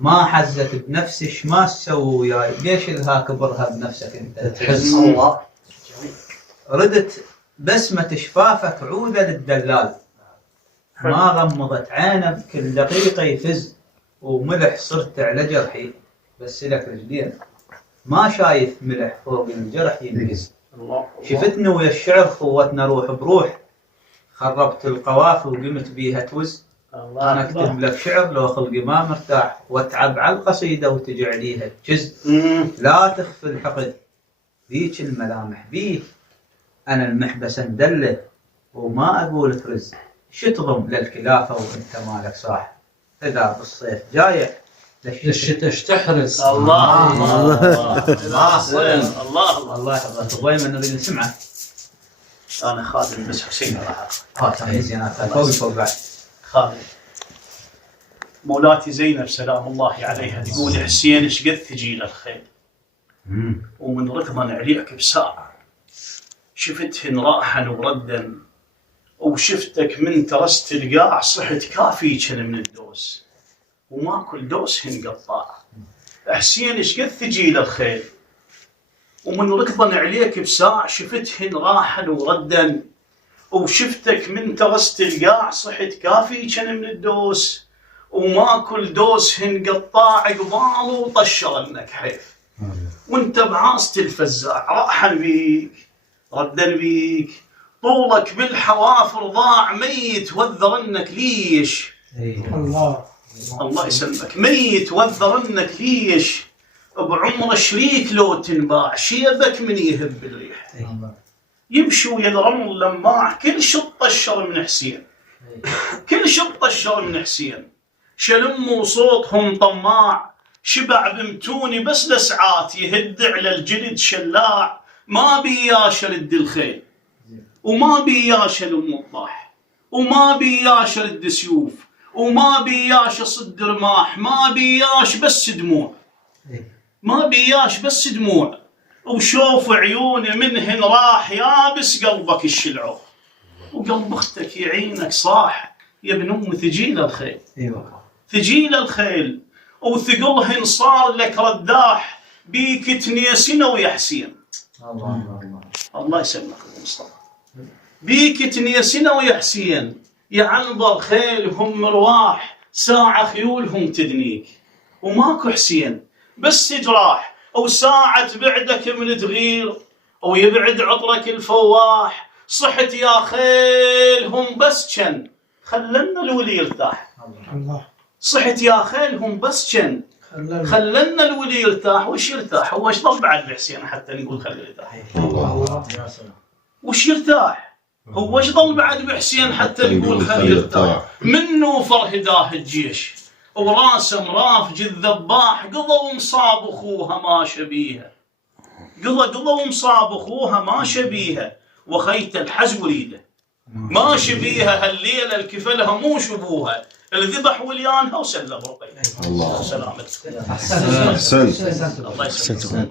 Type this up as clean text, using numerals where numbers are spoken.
ما حزت بنفسك ما تسوي وياي، ليش لها كبرها بنفسك انت تحس الله. ردت بسمة شفافك عودة للدلال، ما غمضت عينه بكل دقيقة يفز، وملح صرت على جرحي بس لك رجلين، ما شايف ملح فوق الجرح ينقز. شفتني ويا الشعر خوتنا روح بروح، خربت القوافي وقمت بيها توز. أنا أكتب لك شعر لو خلقي ما مرتاح، واتعب على القصيدة وتجعليها تجز. لا تخفي الحقد ذيك الملامح بيه، أنا المحبس ندله وما أقول فرز. شتضم للكلافة وانت مالك صاح، إذا بالصيف جايع للشتاء تحرز. الله الله الله الله يحفظك. ضوي من نريد نسمعه. انا خادم بس حسين راح زين فوق بعد. خادم. مولاتي زينب سلام الله عليها تقول حسين ايش قد تجي للخيل، ومن ركضا عليك بساعة شفتهن راحا وردا، وشفتك من ترست القاع صحت كافيك من الدوس، وما كل دوسهن قطاع. حسين ايش قد تجي للخيل، ومن ركضا عليك بساع شفتهن راحا وردا، وشفتك من ترست القاع صحت كافيك من الدوس، وما كل دوسهن قطاع قبال وطشر لك حيف، وانت بعاصة الفزاع راحا بيك ردا بيك، طولك بالحوافر ضاع ميت وذرنك ليش. الله يسلمك. ميت وذرنك ليش، بعمر شريك لو تنباع، شيبك من يهب الريح. يمشي ويا الرمل لماع، كل شط الشر من حسين، كل شط الشر من حسين، شلم وصوتهم طماع، شبع بمتوني بس لسعات يهد على الجلد شلاع. ما بياش رد الخيل وما بياش المطاح، وما بياش رد سيوف، وما بياش صد رماح، ما بياش بس دموع، ما بياش بس دموع، وشوف عيوني منهن راح يابس قلبك الشلعوف، وقلب اختك يعينك صاح يا ابن ام ثجيل الخيل. ثجيل الخيل وثقلهن صار لك رداح، بيك تنيسنا ويا حسين. الله يسلمك ابو مصطفى. بيك تنيسنا ويا حسين، يا عنبر خيلهم مرواح، ساعة خيولهم تدنيك، وماكو حسين بس جراح، او ساعة بعدك من تغير، او يبعد عطرك الفواح. صحت يا خيلهم بس كن خلنا الولي يرتاح. صحت يا خيلهم بس كن خلنا الولي يرتاح. وش يرتاح؟ هو ايش ضل بعد بحسين حتى نقول خليه يرتاح؟ وش يرتاح؟ هو ايش ضل بعد بحسين حتى نقول خليه يرتاح؟ منو فرهداه الجيش وراسه مرافج الذباح، قضى ومصاب اخوها ما شبيها، قضى ومصاب اخوها ما شبيها، وخيت الحز وليده ما شبيها. هالليله الكفلها مو شبوها، الذبح وليانها وسلم رقيها. الله سلامتك. احسنت. الله يسلمك.